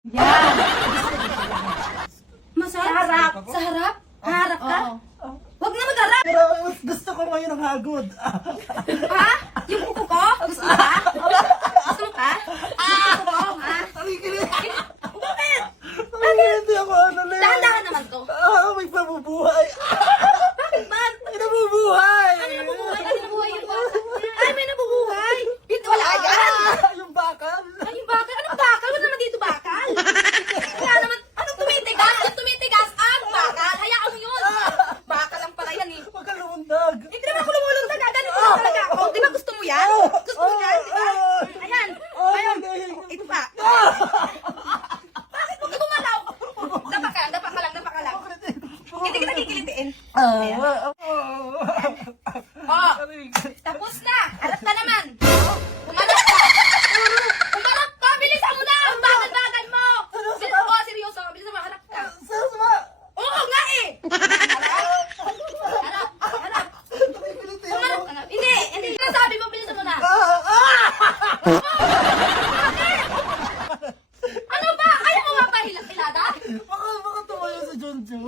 Yan. Sa harap. Sa harap? Harap ka? Oo. Huwag na mag-harap. Pero mas gusto ko ngayon ang hagod. Ha? Yung kuko ko? Gusto mo ka? Gusto mo ka? Gusto mo? Ha? Bakit? Hindi ako ano lang. Dahan-dahan naman to. May pabubuhay. Bakit ba? May nabubuhay. Ano nabubuhay? Ano nabubuhay yung baka? Ay, may nabubuhay. Hindi, wala yan. Yung bakal. Ay, yung bakal. Anong bakal? Wala naman dito bakal. Wala naman. Anong tumitigas? Yung tumitigas ang bakal. Hayaan mo yun. Bakal lang pala yan eh. Huwag ka lumundag. Hindi naman ako lumulundag. Ganito lang talaga ako. Di ba gusto mo yan? Gusto mo yan? Di ba? Ayan. Ayun. Ito pa. Bakit mo gumalaw? Dapa ka lang. Hindi kita kikilitiin. Oh, tapos na. Harap na naman. Umarap ka. Umarap ka. Bilisan mo na. Ang bagal-bagal mo. Seryoso. Bilisan mo. Harap ka. Oo nga eh. Harap. Umarap ka na. Hindi. Sinasabi mo. Bilisan mo na. Bakit? Ano ba? Ayaw mo mapahilak-hilada? Baka tumayo sa Junju.